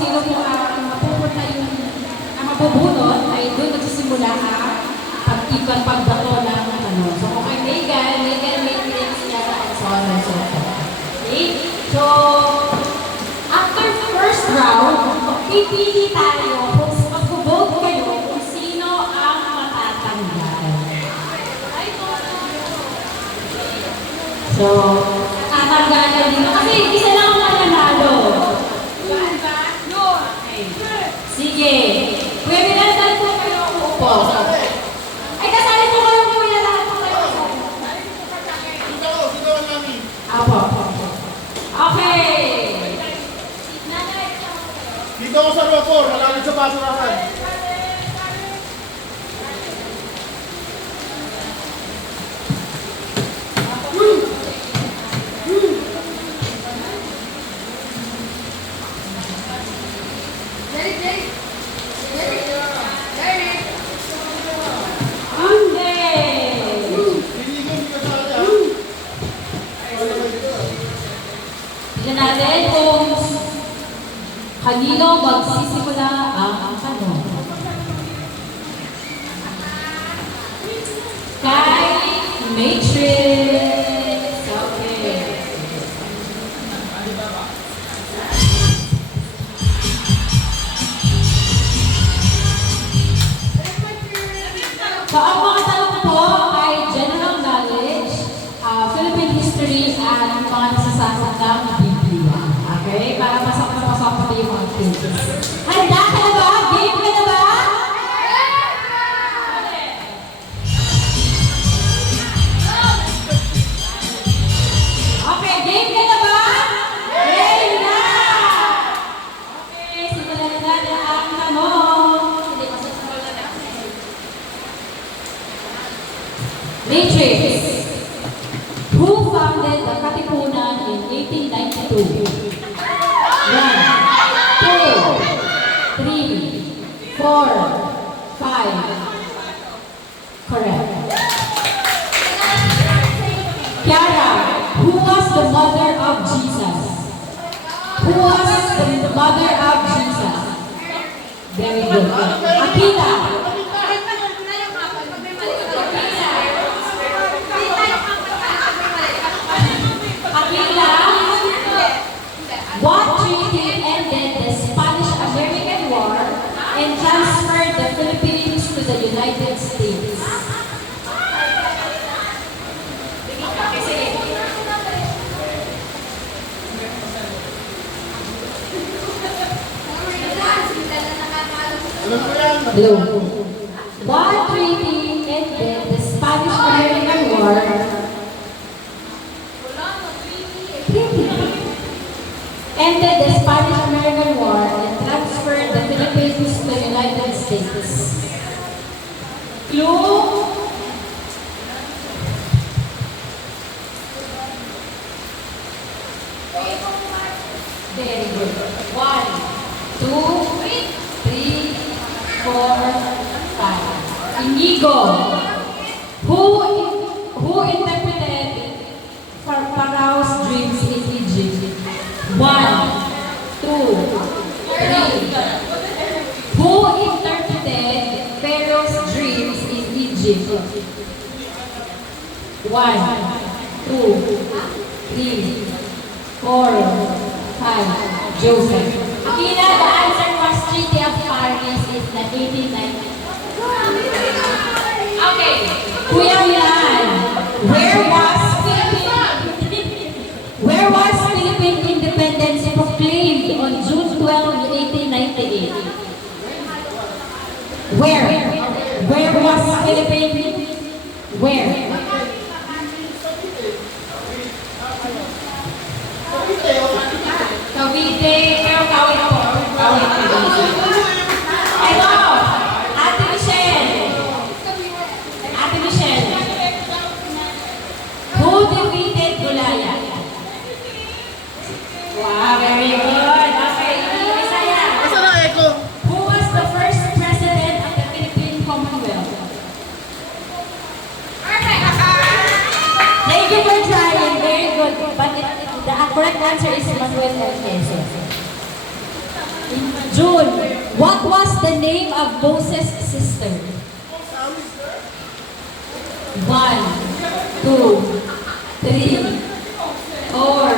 sino po ang mapupunta yung mabubunot ay doon nagsisimula ang pag-ikot pagbato ng ano. So kung kay Megan, Matrix, yata, and so on and so forth. Okay? So, after first round, pipili tayo kung mag-vote kayo kung sino ang matatanggal. So, tatanggalan dito. Kasi isa lang ang mananalo. Sige. Kuya Minasal po kayo uupo. Ay, kasali po kayo kuya lahat po kayo. Apo. Okay. Dito ako sa Rotor, malalim sa basurahan. Tignan natin kung kanino magsisimula ang tanong. Kay Matrix. Okay. So, ang mga tanong po ay general knowledge, Philippine history, at mga nasasakot ng Biblia. Okay? Para pasok pa yung mga activities. Handa ka na ba? Game ka na ba? Okay, game ka na ba? Game na! Okay, simulan natin ang tanong. Matrix. Who founded the Katipunan in 1892? 1, 2, 3, 4, 5. Correct. Kiara, who was the mother of Jesus? Who was the mother of Jesus? Very good. Akila. What treaty ended the Spanish-American War and transferred the Philippines to the United States? Blue. What treaty ended the Spanish-American War? Ended the Spanish-American War and transferred the Philippines to the United States. Clue? Very good. 1, 2, 3, 4, 5. Inigo. Who interpreted Pharaoh's dreams in Egypt? 1, 2, 3. Who interpreted Pharaoh's dreams in Egypt? 1, 2, 3, 4, 5. Joseph. Akira, the answer was Treaty of Paris in 1890. Okay. Kuya Milan, where was Philippine independence proclaimed on June 12, 1898? Where was Philippine? Where? Cavite, pero Cavite po. Ito, Ate Michelle. Ate Michelle. Who defeated Goliath? Wow, very good. Okay, Isaiah. Who was the first president of the Philippine Commonwealth? Thank you for trying. Very good. But the correct answer is Manuel L. Quezon. June, what was the name of Moses' sister? 1, 2, 3, 4,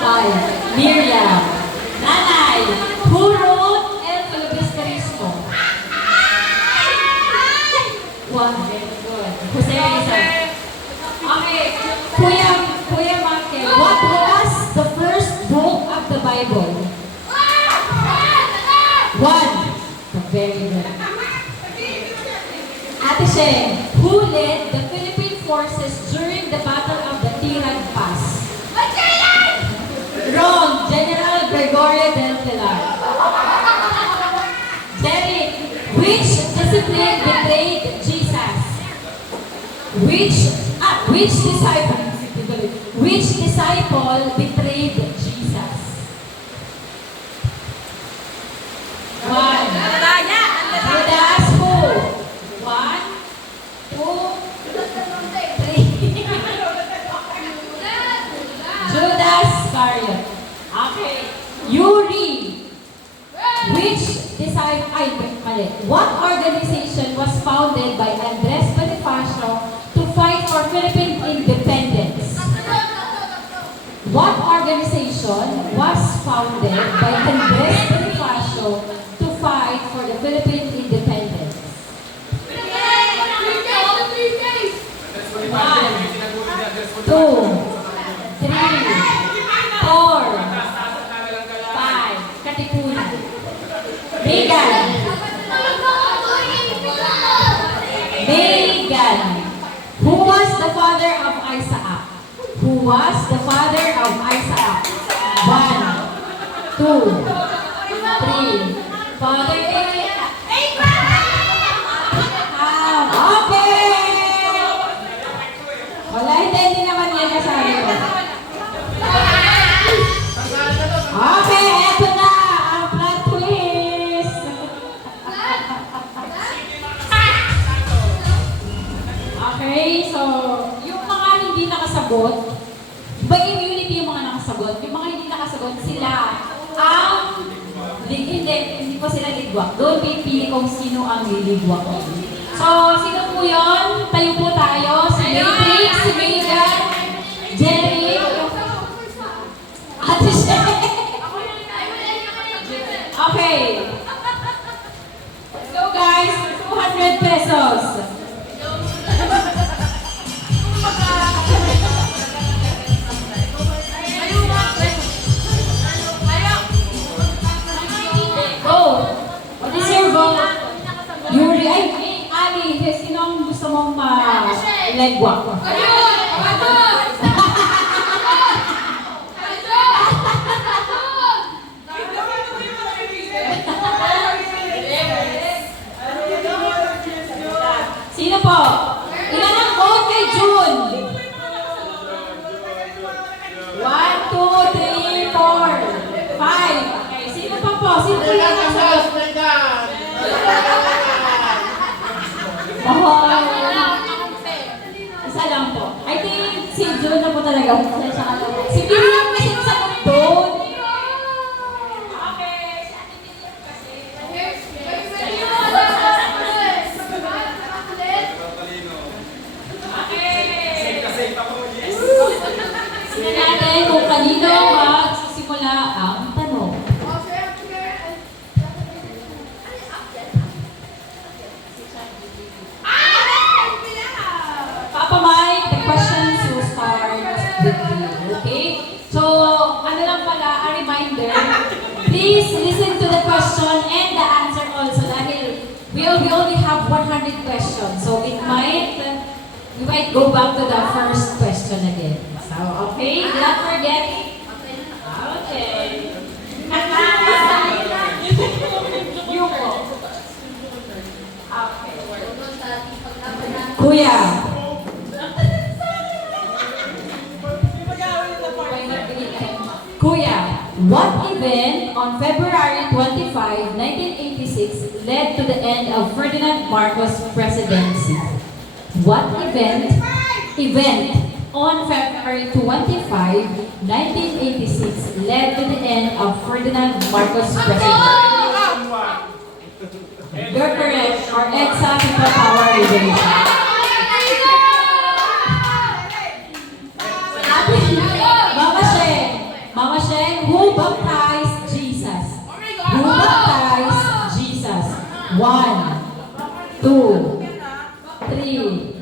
5. Miriam. Nanay, who wrote El Filibusterismo? 1, very good. Jose Rizal. Okay, Kuya Michael, what was the first book of the Bible? 1. Very good. Ate Sheng, who led the Philippine forces during the Battle of the Tirag Pass? Wrong. General Gregorio del Pilar. Jerry, which discipline betrayed Jesus? Which disciple betrayed Jesus? 1. Judas who? 1, 2, 3. Judas Iscariot. Okay. Yuri. Which disciple? What organization was founded by Andres Bonifacio to fight for Philippine independence? What organization was founded by Andres Bonifacio to fight for the Philippine independence? 1, 2, 3, 4, 5. Katipunan. Megan. Megan. Who was the father of Isaac? Who was the father of Isaac? 1, 2, 3. Father okay! Wala, hindi naman yan nasabi ko. Okay, eto na ang plot twist. Okay, so yung mga hindi nakasagot, ba immunity yung mga nakasagot? Yung mga hindi nakasagot, sila ang hindi po sila ligwak. Doon pipili kung sino ang liligwak. So, sino po yun? Tayo po tayo. Si Matrix, si Megan, Jerry, Ate Shea. Okay. Let's go guys. 200 pesos. Go. What is your vote? Yuri. Ali, sino ang gusto mong legwak? Sino po? Ilan ang vote kay June? 1, 2, 3, 4, 5. Okay, sino pa po? Sino po yung nasagot? Isa lang po. I think si June na po talaga. Si Miriam kasi nasagot doon. Tingnan natin kung kanino magsisimula ang tanong. Papa Mike, the questions will start with you, okay? So, ano lang pala, a reminder, please listen to the question and the answer also dahil we only have 100 questions. So, we might go back to the first question again. So, okay? Do not forget. Okay. You po. Okay. Kuya. Kuya, what event on February 25, 1986 led to the end of Ferdinand Marcos' presidency? What event On February 25, 1986, led to the end of Ferdinand Marcos presidency. You're correct, or EDSA People Power Revolution. Mama Sheng, who baptized Jesus? Who baptized Jesus? 1, 2, 3,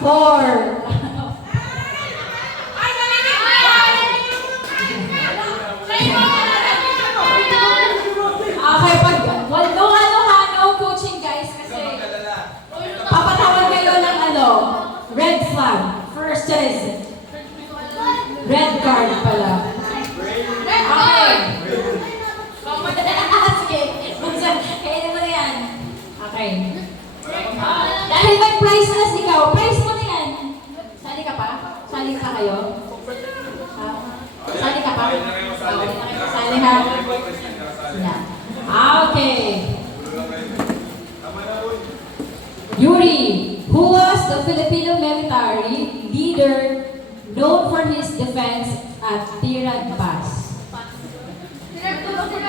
4. Okay, pag ano, coaching guys, kasi papatawag kayo ng red flag. First choice. Red card pala. Okay. Sige. Kaya mo na yan. Okay. Dahil may price na ikaw, price mo na yan. Sali ka pa? Sali pa kayo? Sali ka pa? Sali ha? Yeah. Okay. Yuri, who was the Filipino military leader known for his defense at Tirad Pass?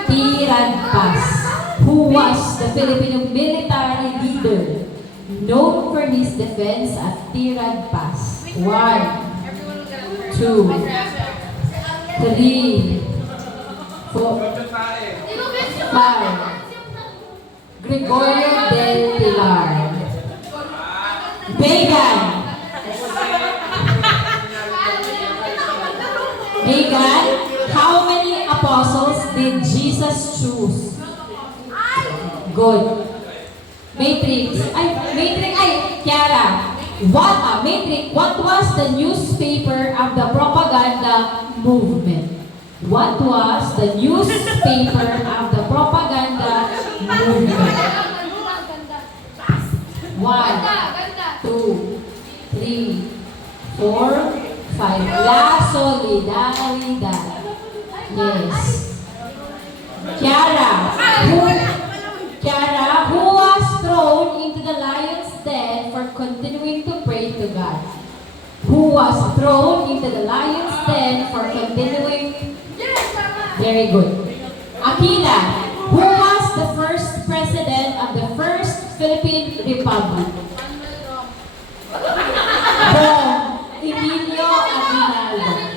Tirad Pass. Who was the Filipino military leader known for his defense at Tirad Pass? 1, 2, 3, 4, 5. Gregorio del Pilar. Vegan. Vegan, how many apostles did Jesus choose? Good. Matrix. Kiara. What was the newspaper of the propaganda movement? What was the newspaper of the propaganda movement? 1, 2, 3, 4, 5. La Solidaridad. Yes. Kiara, who was thrown into the lion's den for continuing to pray to God? Who was thrown into the lion's den for continuing? Very good. Aquila, who was the first president of the first Philippine Republic? Emilio Aguinaldo.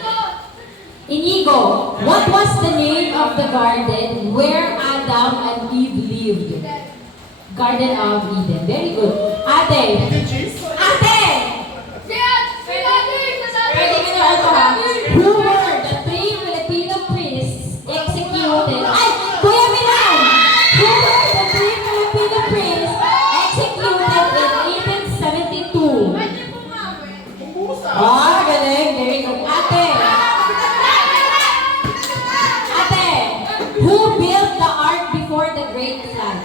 Inigo, what was the name of the garden where Adam and Eve lived? Garden of Eden. Very good. Ate! Pwede ka na ito ha? Who were the 3 Filipino priests executed? Kuya Milan! Who were the 3 Filipino priests executed in 1872? Galing. Very good. Ate, who built the ark before the great flood?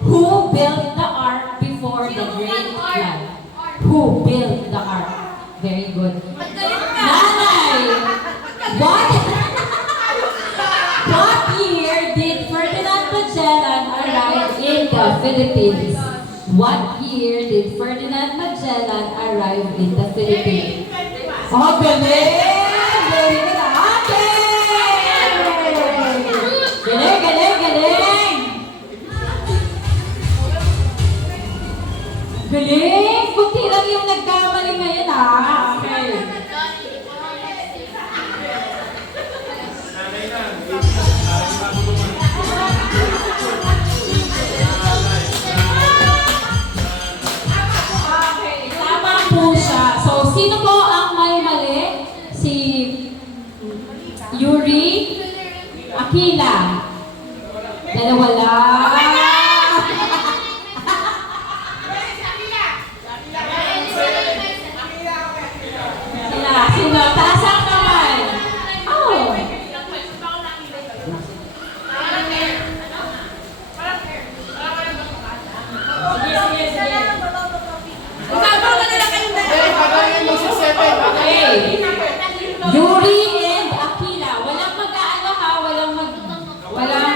Who built the ark before the great flood? Who built the ark? Very good. Nanay, what year did Ferdinand Magellan arrive in the Philippines? What year did Ferdinand Magellan arrive in the Philippines? Oh, galing! Very good. Ate! Galing! Galing! Kunti lang yung nagkamali ngayon ha. Okay. Tama po siya. So, sino po ang may mali? Si Yuri Aquila. Dalawa lang. Sino? Taas ang kamay. Oh. Sige. Okay. Yuri and Aquila. Walang mag-aano ha. Walang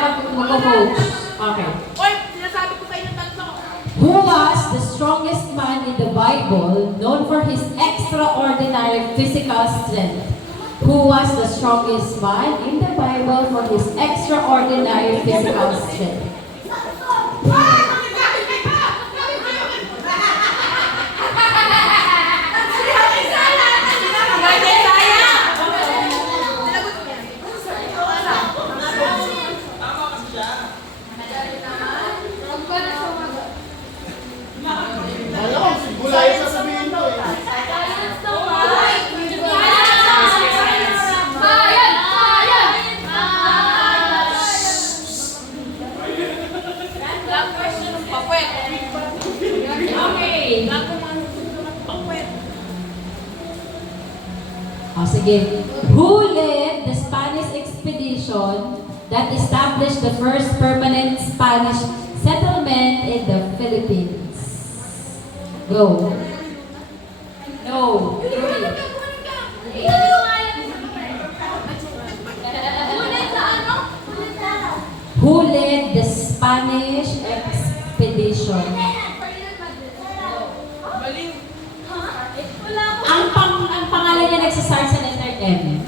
mag-coach. Okay. Who was the strongest man in the Bible known for his extraordinary strength. Who was the strongest man in the Bible for his extraordinary physical strength? Alam ko, sigula yung sasabihin mo eh. Okay. Oh, sige. Who led the Spanish expedition that established the first permanent Spanish settlement in the Philippines? Go. No. Who led the Spanish expedition? Ang pangalan niya nagsasart sa letter M.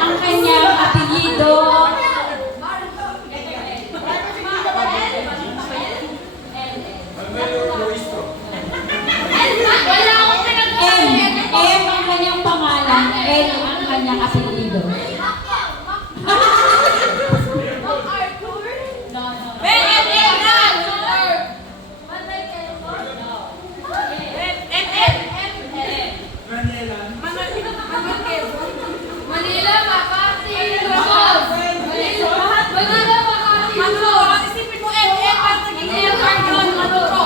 Ang kanyang apelyido. M ang kanyang pangalan, L ang kanyang apelyido. Manila, Makati, Luzon. Manila, Makati, Luzon. Isipin mo, parang naging airport yun. Manuro,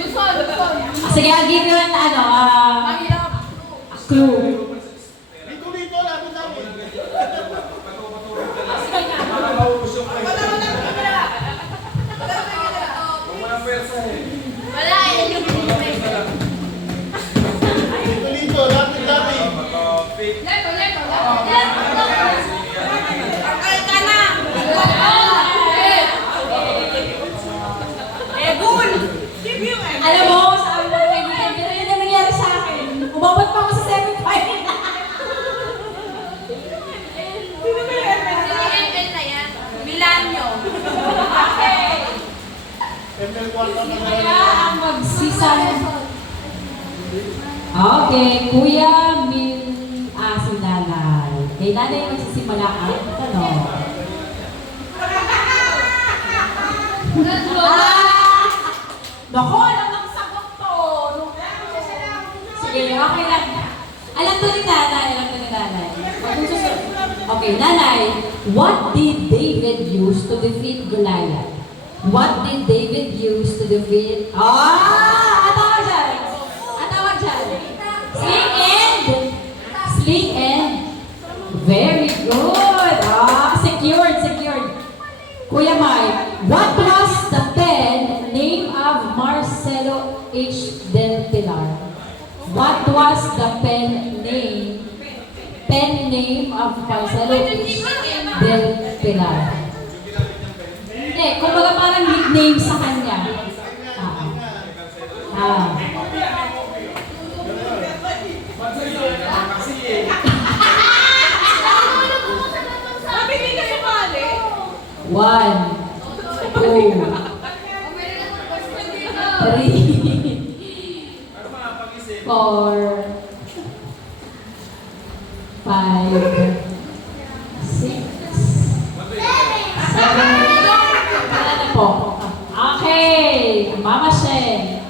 Luzon, Luzon. Sige, I'll give you an clue. Dito, labot namin. Wala, yan yung Dito, lapit. Leto. Akal ka na. Bull. Alam mo, sabi mo kaibigan, pero yun ang nangyari sa akin. Umabot pa ako sa semi-final. ML na yan. Milanyo. ML Kwarta na Kaya ang magsisan. Okay, Kuya si Nanay. Kay Nanay magsisimula ang tanong. Naku, alam ng sagot to. Sige, okay lang. Alam to ni Nanay. Okay, Nanay, what did David use to defeat Goliath? What did David use to defeat... Atawa dyan! Sling and... Very good! Secured. Kuya Mike, what was the pen name of Marcelo H. Del Pilar? What was the pen name of Marcelo H. Del Pilar? Hindi, kumbaga parang nickname sa kanya. One, two, three, four, five, six, seven. Wala na po. Okay, Mama Shen.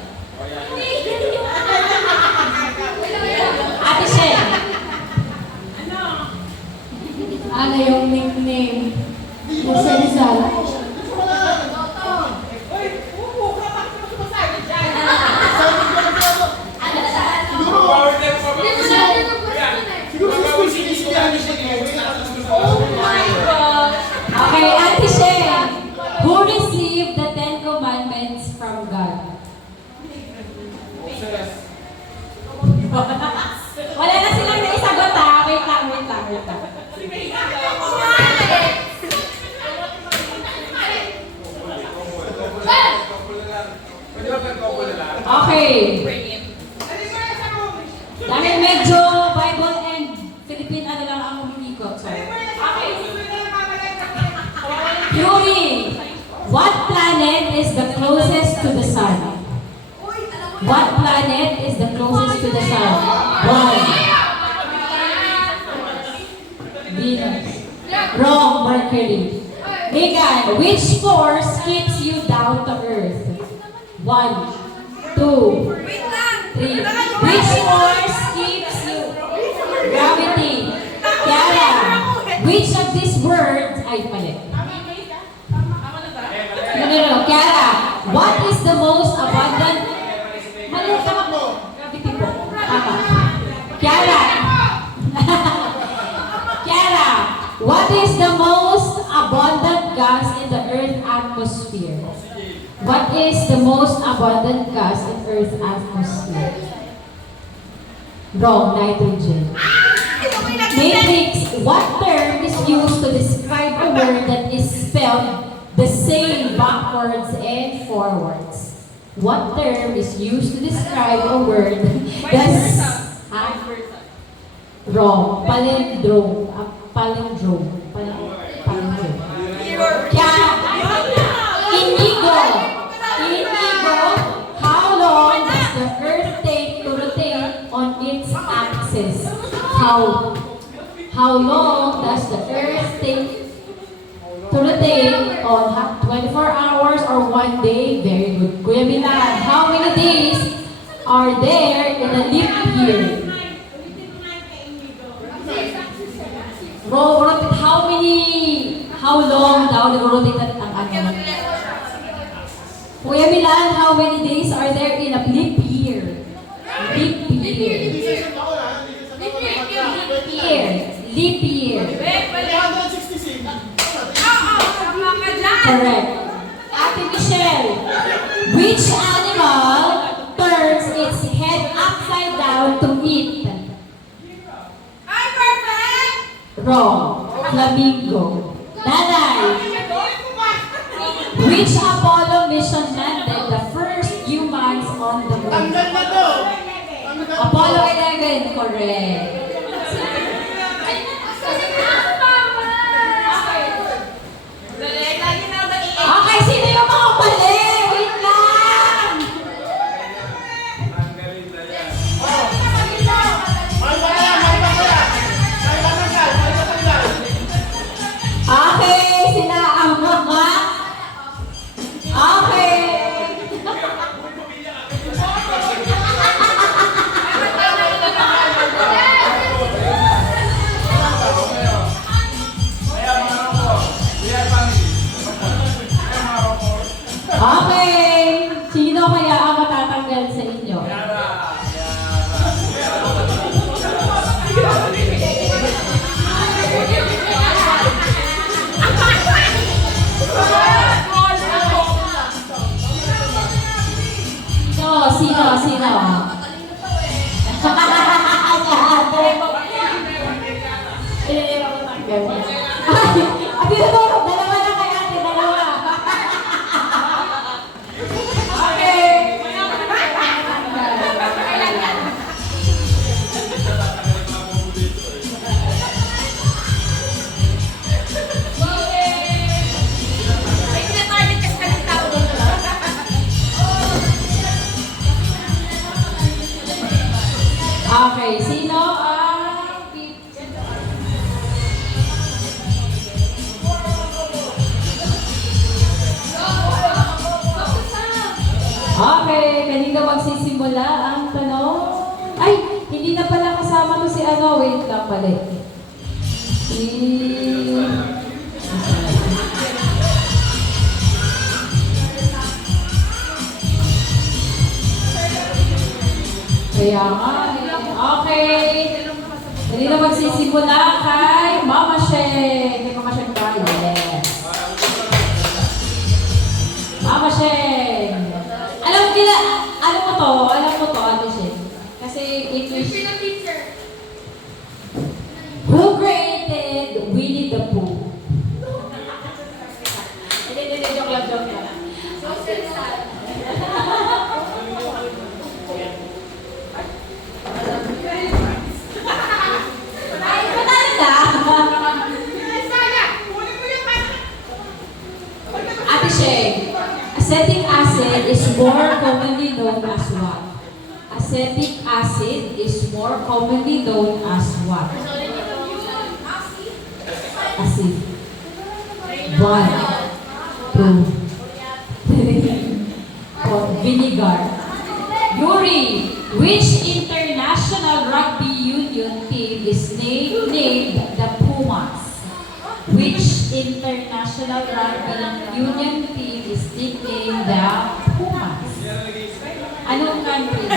Ate Shen. Ano yung nickname mo sa Rizal? Okay, Ate Shen. Who received the Ten Commandments from God? Wala na silang naisagot ha. Wait lang. ikot. Sorry. Okay. Yuri, what planet is the closest to the sun? What planet is the closest to the sun? 1. Venus. Wrong, Mercury. Megan, which force keeps you down to earth? 1, 2, 3. Which force keeps you? Gravity. Kiara, which of these words? Ay, mali. No. Kiara, what is the most abundant? Mali, tama po. Gravity po. Tama. Kiara. Kiara, what is the most abundant gas in the Earth atmosphere? What is the most abundant gas in Earth's atmosphere? Wrong, nitrogen. Matrix, what term is used to describe a word that is spelled the same backwards and forwards? What term is used to describe a word that's... Ha? Wrong. Palindrome. Palindrome. Palindrome. Kaya, Indigo. Indigo, how long does the Earth take to rotate on its axis? How long does the Earth take to rotate on 24 hours or 1 day? Very good. Kuya Milan, how many days are there in a leap year? Rotate, how long daw nag-rotate ang ano? Kuya Milan, how many days are there in a leap year? Leap year. Hindi sa isang taon ah. Hindi sa isang taon. Leap year. 366. Correct. Ate Michelle, which animal turns its head upside down to eat? Wrong. Flamingo. Nanay, which Apollo mission landed the first humans on the moon? Tanggal na to. Apollo 11, correct. Okay, sino yung mga mali? Wait lang! Okay, sila ang mga... Okay. Okay. Sino kaya ang matatanggal sa inyo? Sino? Ate, dalawa na kay ate, dalawa. Okay. Okay, sino ang... Okay, kanina magsisimula ang tanong. Ay, hindi na pala kasama to si ano. Wait lang pala. Kaya nga. Okay. Kanina magsisimula kay Mama Sheng. Kay Mama Sheng ba? Yes. Mama Sheng. Alam mo to, Ate Sheng. Kasi English. Who created Winnie the Pooh? Hindi, joke lang. Ay, matalo na! is more commonly known as what? Acetic acid is more commonly known as what? Acid. 1, 2, 3, 4. Vinegar. Yuri, which international rugby union team is named the Pumas? Which international rugby union team is nicknamed the Pumas? Anong country?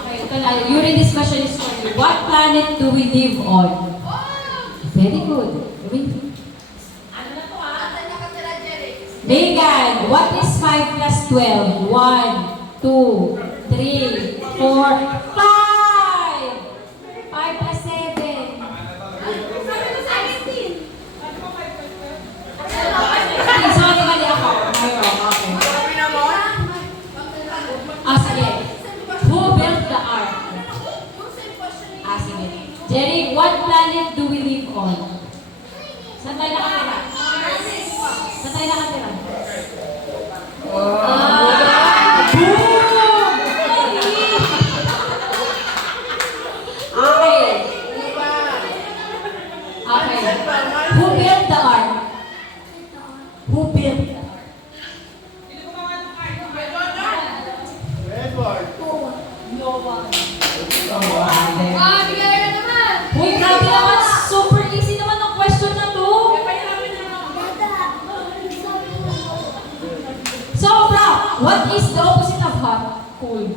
Okay, ito na. Yuri, this question is for you. What planet do we live on? Very good. Megan, what is 5 plus 12? 1, 2, 3, 4, 5! 5 plus 7. Sorry, mali ako. Okay. Sige. Who built the ark? Sige. Jerry, what planet do we live on? Saan tayo nakatira? Saan tayo nakatira? Boom! Okay. Okay. Who built the ark? Who built? Edward. Uy, grabe naman. Super easy naman ang question na to. Sobra! What is the opposite of hot? Cold.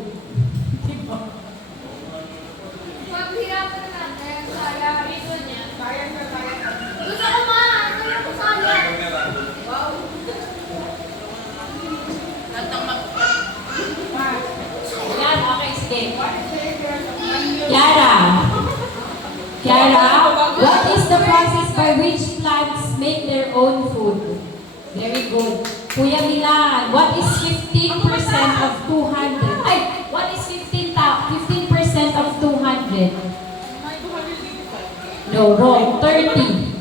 Yan, okay, sige. Kiara, what is the process by which plants make their own food? Very good. Kuya Milan, what is 15% of 200? Ay, what is 15% of 200? No, wrong. 30.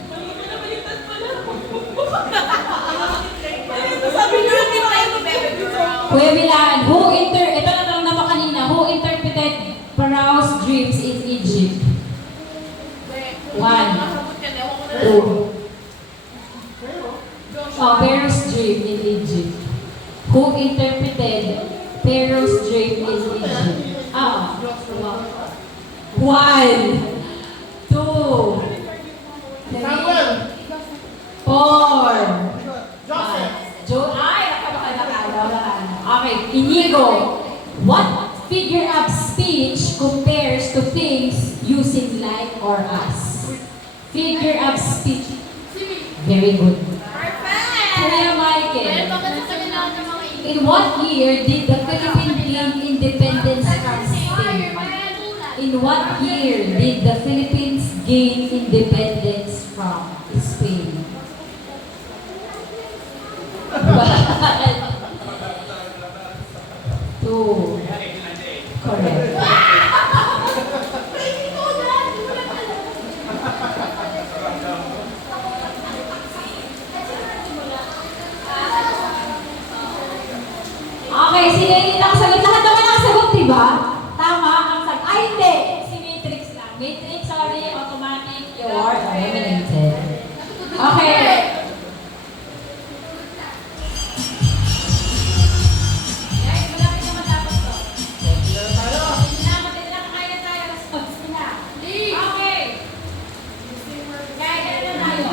Kuya Milan, ito na tanong na to kanina, who interpreted Pharaoh's dreams in Egypt? 1, 2. Pharaoh's dream in Egypt. Who interpreted Pharaoh's dream in Egypt? 1, 2, 3, 4. Ay, okay, Inigo. What figure of speech compares to things using like or as? Figure of speech. Very good. Kuya Michael, in what year did the Philippines gain independence from Spain? In what year did the Philippines gain independence from Spain? 2. Correct. eliminated. Okay. Guys, malapit na matapos to. Namatid lang kaya tayo. Response na. Okay. Kaya na tayo.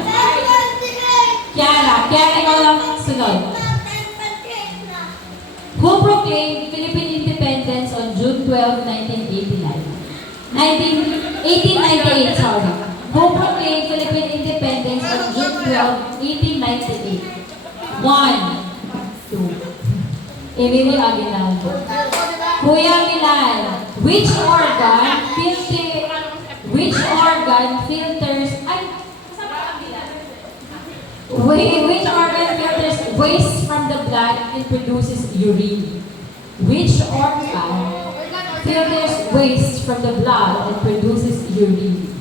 Kiara, ikaw lang sunod. Who proclaimed Philippine independence on June 12, 1898, sorry. Who proclaimed Philippine independence on June 12, 1898? 1, 2. Emily Aguinaldo. Kuya Milan, which organ filters, which organ filters waste from the blood and produces urine? Which organ filters waste from the blood and produces urine?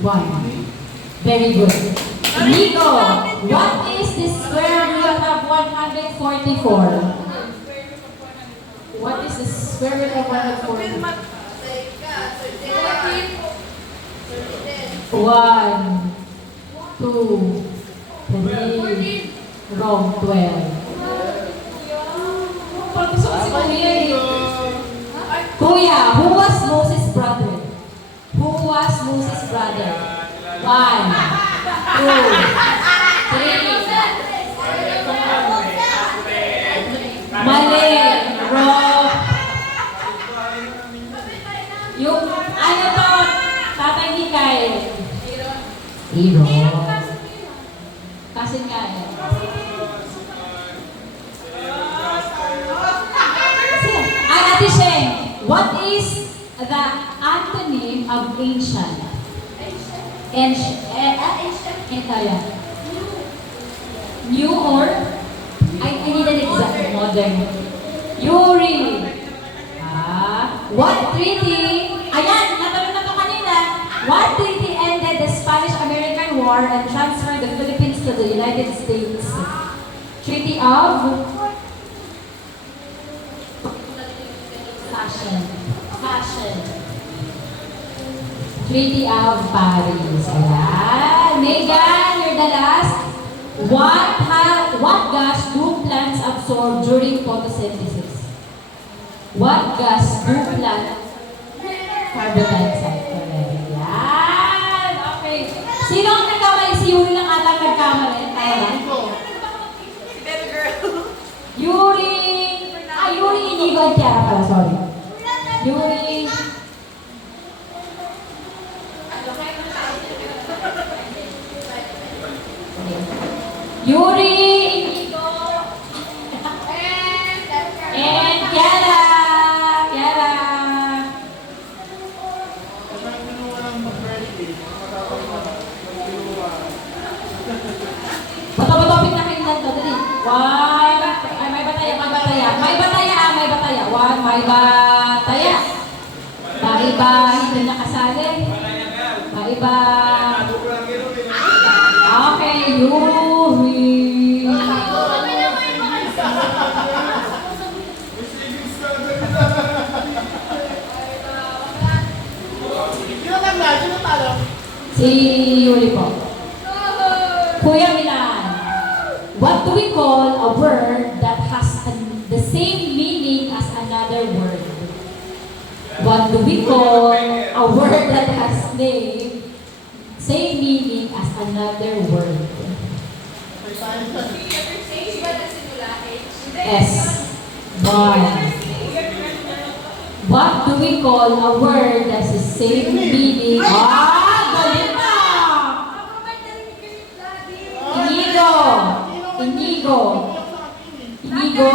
1. Very good. Nico, what is the square root of 144? What is the square root of 144? 1, 2, 3, wrong, 12. Kuya, who was Moses' brother? Who was Moses' brother? 1, 2, 3. Mali, wrong. Yung, ano to, Tatay Mikay. Aaron. Cousin Kyle. Ay, Ate Sheng, what is the antonym of ancient? New or? I need an exact modern. Yuri. What treaty? Ayan, natanong na to kanina. What treaty ended the Spanish-American War and transferred the Philippines to the United States? Treaty of Fashion. Treaty of Paris. Ayan. Megan, you're the last. What gas do plants absorb during photosynthesis? What gas do plants? Carbon dioxide. Correct. Yan. Okay. Sino ang nagkamali? Si Yuri lang ata ang nagkamali. Tama ba? Yuri. Yuri Inigo at Kiara pala. Sorry. Yuri. Yuri Inigo. And Kiara. Patapatapit na kayo lang to. Dali. One. Ay, may bataya. One, may bataya. Maiba, hindi nakasali. Maiba. Okay, Yuri. Si Yuri po. Kuya Milan, what do we call a word that has the same meaning as another word? What do we call a word that has same meaning as another word? S. 1. What do we call a word that has the same meaning? Galing na! Inigo,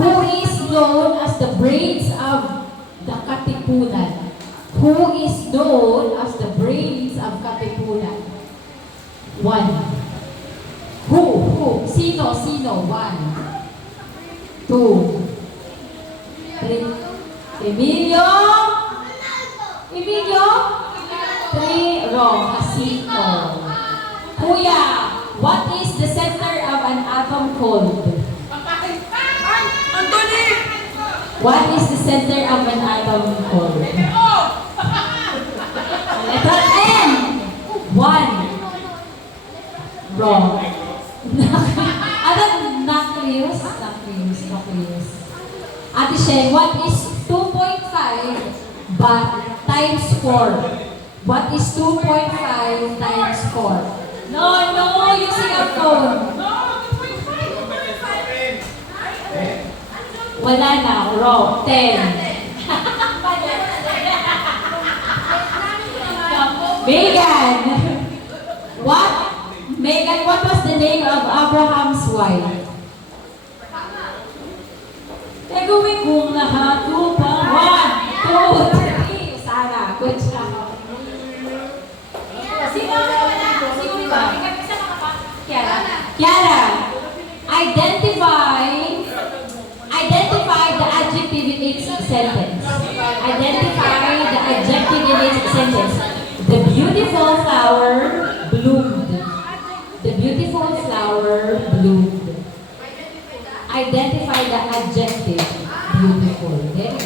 who is known as the brains of the Katipunan? Who is known as the brains of Katipunan? 1. Who? Sino? 1. 2. 3. Emilio? 3. Wrong. Jacinto. Kuya, what is the center of an atom called? Anthony! What is the center of an atom called? Letter A! Wrong. Ano? Nucleus? Nucleus. Ate Sheng, what is 2.5 but times 4? What is 2.5 times 4? No, using a phone. Wala na, wrong. 10. Megan, what was the name of Abraham's wife? Gagawin kong lahat upang 1, 2, 3. Sarah, good job. Sino wala? Sino ba? Isa ka pa? Kiara. Identify the adjective in each sentence. Identify the adjective in each sentence. The beautiful flower bloomed. The beautiful flower bloomed. Identify the adjective. Beautiful. Okay?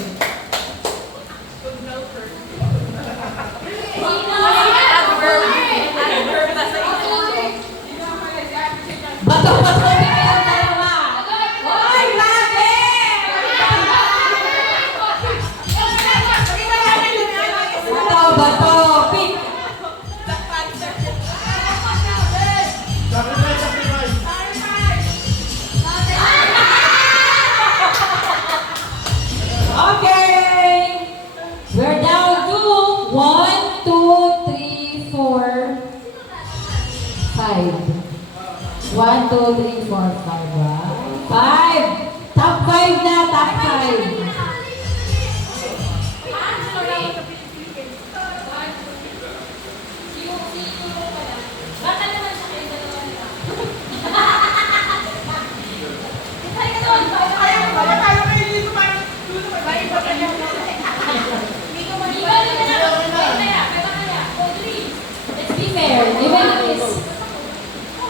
Bato, bigyan dalawa. Oy, grabe! Bato, pick. Sacrifice. Okay. We're down to 1, 2, 3, 4, 5. 1, 2, 3, 4, 5. 5. Top 5 na, top 5. Let's be fair. Even if it's...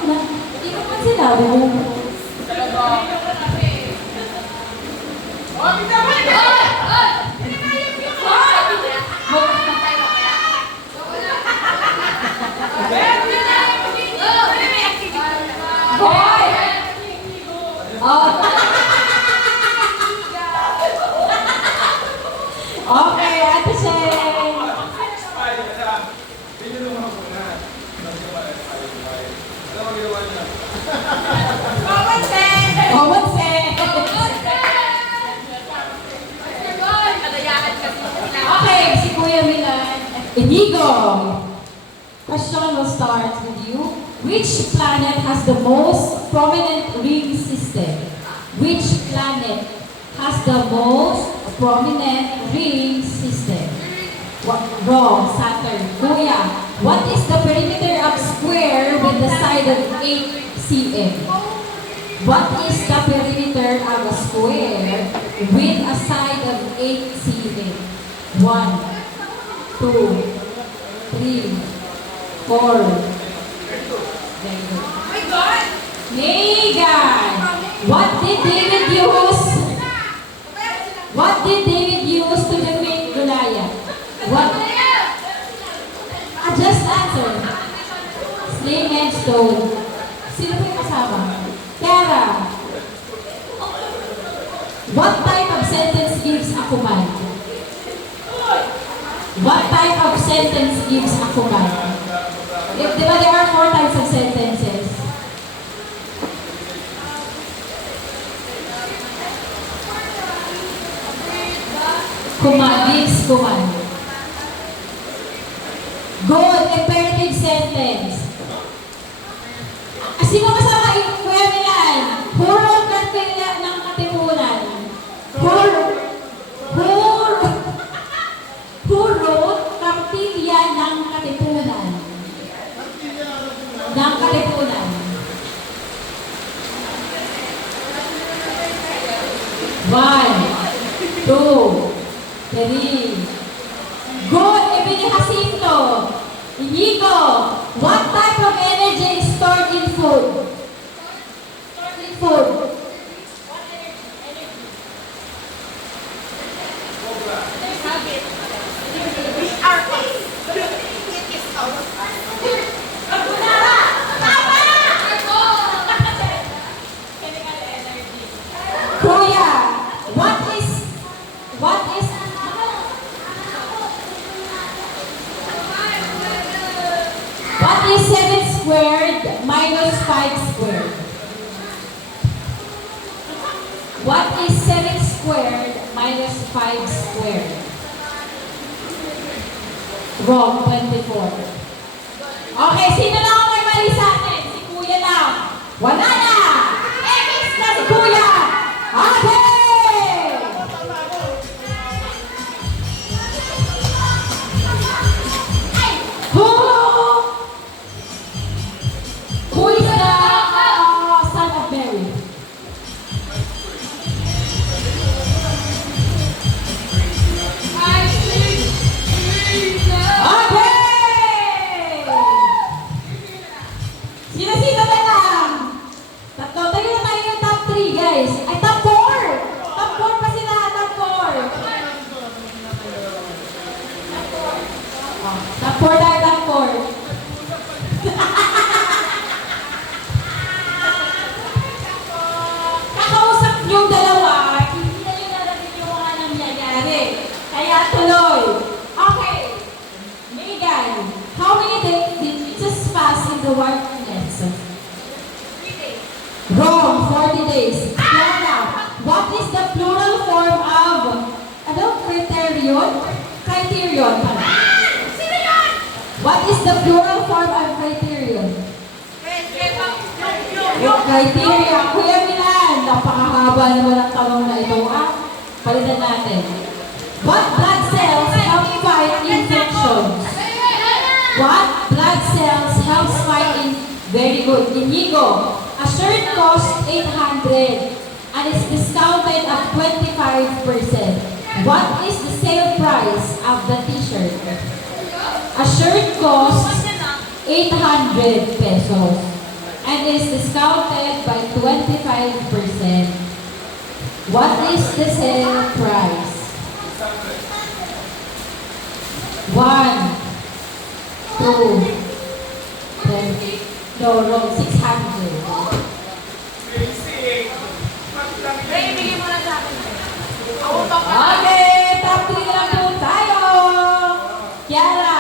Hindi ko man sinabi mo. Hoy! Oh. Okay, Ate Sheng. Common sense. Okay, si Kuya Milan. Inigo. Question will start with you. Which planet has the most prominent ring system? Which planet has the most prominent ring system? Wrong, Saturn. Kuya, what is the perimeter of square with the side of 8 cm? What is the perimeter of a square with a side of 8 cm? 1, 2, 3, 4. Very good. Oh my God! Megan! What did David use? What did David use to defeat Goliath? What? Just answer. Sling and stone. Sino po yung kasama? Kara. What type of sentence gives a command? What type of sentence gives a command? Di ba there are 4 types of sentences? Command gives command. Good, imperative sentence. Sino kasama yung Kuya Milan? Hurong kartilya ng katipunan. Hurong kartilya ng katipunan. Ng katipunan. 1, 2, 3. Good, Ebony Jacinto. Inigo, what type of energy is stored in food? Stored in food. What energy? We are it is our squared minus 5 squared? What is 7 squared minus 5 squared? Wrong, 24. Okay, sino na ang may mali sa atin? Si Kuya lang. Wala na! X na si Kuya! Okay! Who is the son of Mary? Okay! Sino-sino na lang? Tatlo. Tayo na tayo yung top 3, guys. Ay, top 4! Top 4 pa sila, top 4. Oh, top 4 tayo, top 4. Kakausap yung dalawa, hindi na yung narating yung mga nangyayari. Kaya tuloy. Okay. Megan, how many days did Jesus fast in the wilderness? 3 days. Wrong, 40 days. Clara, what is the plural form of, criterion? Criterion pala. Sino yun? What is the plural form of criterion? Yung criteria, Kuya Milan, napakahaba naman ang tanong na ito. Palitan natin. What blood cells help fight infections? What blood cells helps fight in... Very good. Inigo. A shirt costs 800 and is discounted at 25%. What is the sale price of the t-shirt? A shirt costs 800 pesos and is discounted by 25%. What is the sale price? 1, 2, 3, no, wrong, 600. Ray, bigay mo na sa akin. Ako pa pa. Okay, top 3 na lang po tayo. Kiara,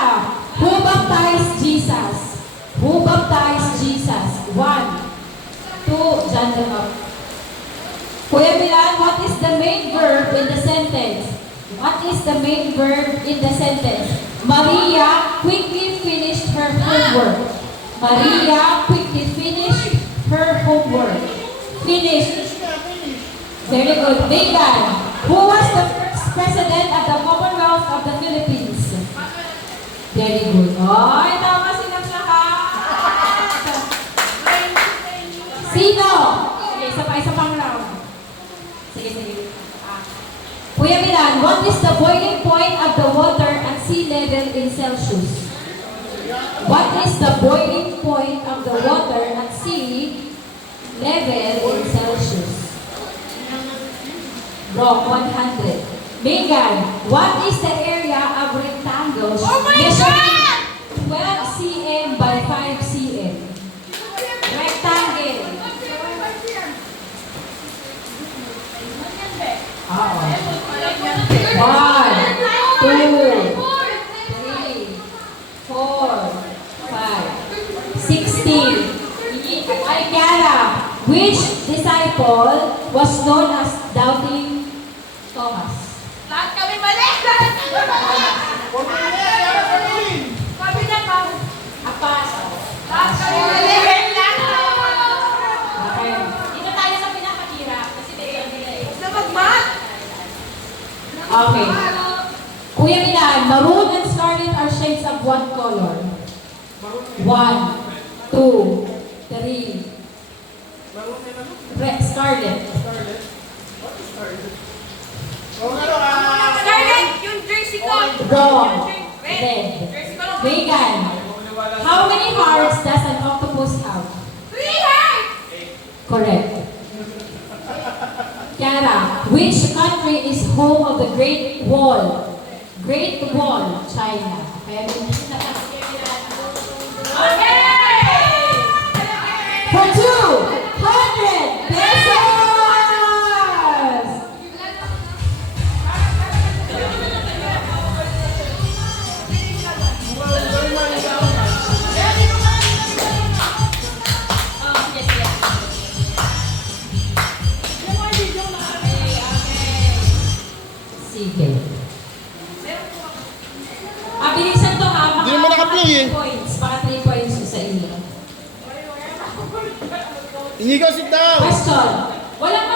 who baptized Jesus? Who baptized Jesus? 1, 2, dyan lang up. Kuya Milan, what is the main verb in the sentence? What is the main verb in the sentence? Maria quickly finished her homework. Maria quickly finished her homework. Finished. Very good. Megan, who was the first president of the Commonwealth of the Philippines? Very good. Ay, tama silang lahat. Sino? Okay, isa pang round. Sige. Kuya Milan, what is the boiling point of the water at sea level in Celsius? What is the boiling point of the water at sea level in Celsius? Wrong, 100. Megan, what is the area of rectangles Oh my measuring 12 cm by 5 cm? Rectangle. Oo. 1, 2, 3, 4, 5, 16. Ay, Kiara, which disciple was known as Doubting Thomas? Lahat kami mali! Lahat kami mali! Sabi niya pa. Apas. Lahat kami mali! Okay. Dito tayo sa pinakahirap kasi tayo Na mag-mat! Okay. Kuya Milan, maroon and scarlet are shades of what color? 1, 2, 3. Red, scarlet. Scarlett, yung jersey ko! Wrong. Red. Red. Jersey ko lang. Megan, how many hearts does an octopus have? 3 hearts! Correct. Kiara, which country is home of the Great Wall? Great Wall, China. Okay. Okay! For 200 pesos! eh. Points. Baka 3 points yung sa inyo. Inigo, sit down. Question. Walang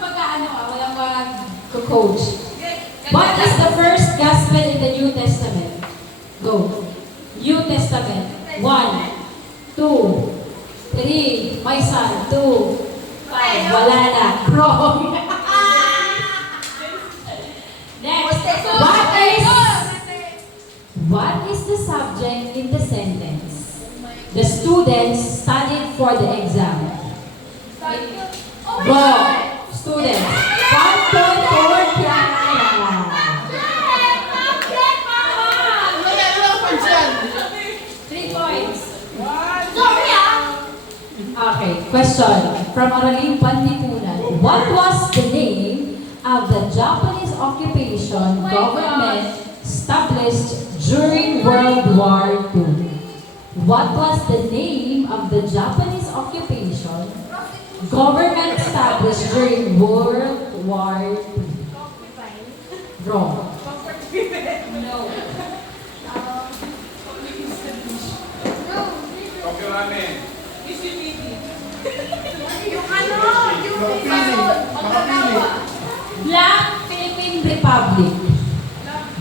mag-ano walang mag-coach. What is the first gospel in the New Testament? Go. New Testament. 1, 2, 3, my son. 2, 5. Wala na. Wrong. Next. What is the subject in the sentence? The students studied for the exam. Go. Students. 1 point for Kiara. Wala points yan. 3 points. Okay, question from Araling Pantipunan. What was the name of the Japanese occupation government established during World War II? What was the name of the Japanese occupation government established during World War II? Wrong. No. Tokyo Ramen. Makapili. Blank Philippine Republic.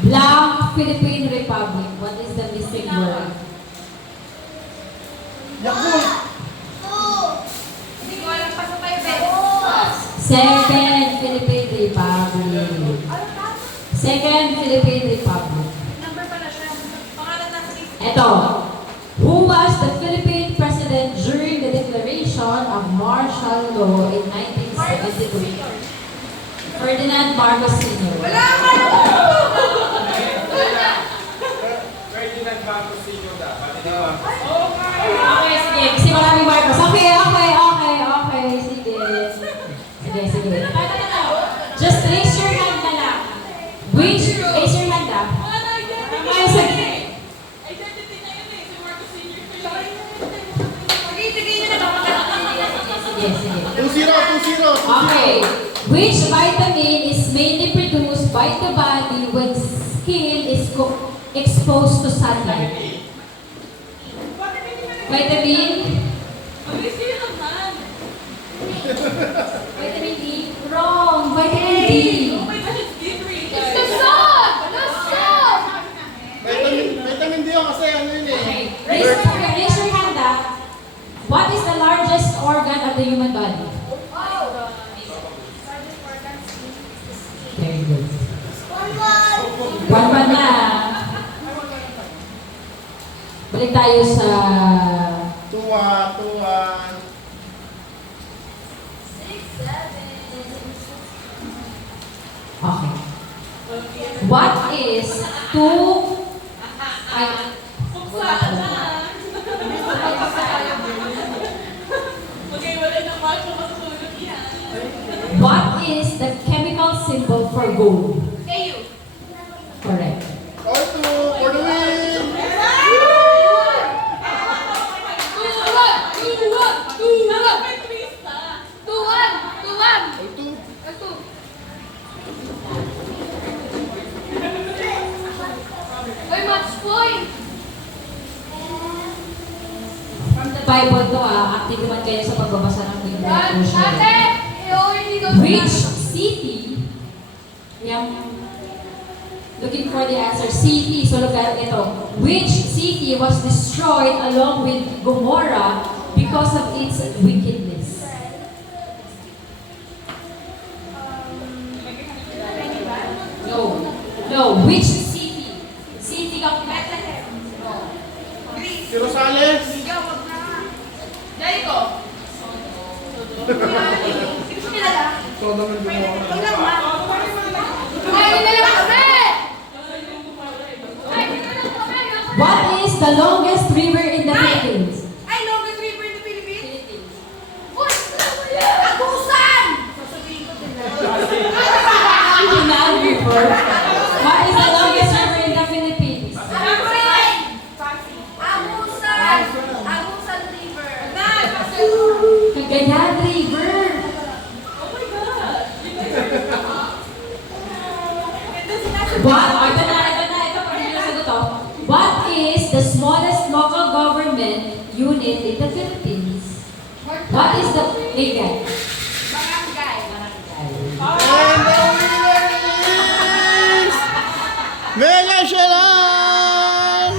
Blank Philippine Republic. What is the missing word? Yakult. Second Philippine Republic. Second Philippine Republic. Ito. Who was the Philippine president during the declaration of martial law in 1972? Ferdinand Marcos Sr. Ferdinand Marcos Sr. dapat. Hindi ba? Okay, sige. Kasi maraming Marcos. Okay. Sige. Sige. Just raise your hand na lang. Raise your hand na. Okay, sige. Sige. 2-0. Okay. Which vitamin is mainly produced by the body when skin is exposed to sunlight? Vitamin? Vitamin D? Wrong. Vitamin D. Vitamin D yun kasi ano yun eh. Okay. Raise your hand up. What is the largest organ of the human body? Very good. 1-1 na. Balik tayo sa... Tuwa. Okay. What is two... Ay, what is the chemical symbol for gold? Correct. Or 2 for the win. Oy, match point! From the Bible to active naman kayo sa pagbabasa ng Biblia. Ate! Hindi ko Which city? Looking for the answer. City. So look at ito. Which city was destroyed along with Gomorrah because of its wickedness? No. Which city? City of Bethlehem. Si Rosales. Jericho! Sodom and Gomorrah. What is the longest river in the Philippines? Philippines. Canal River. What is the longest river in the Philippines? Cagayan River. What? Ito na. Pag hindi nasagot to. What is the What is the Megan? Barangay. And the winner is... Mega Sharon!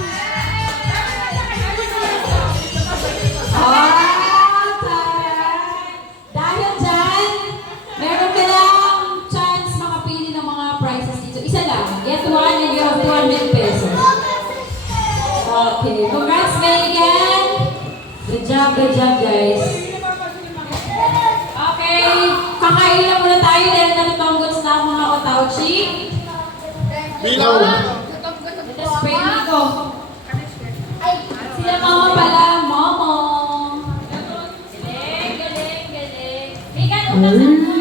Oh, dahil dyan, meron ka lang chance makapili ng mga prizes dito. Isa lang. Get one and you have 200 pesos. Okay. Congrats, Megan! Good job, guys. Okay. Kakain lang muna tayo dahil natutonggots na ang mga otauchi. Bilang. Let's pray dito. Sila mama pala, momo. Galing. Megan, utang sa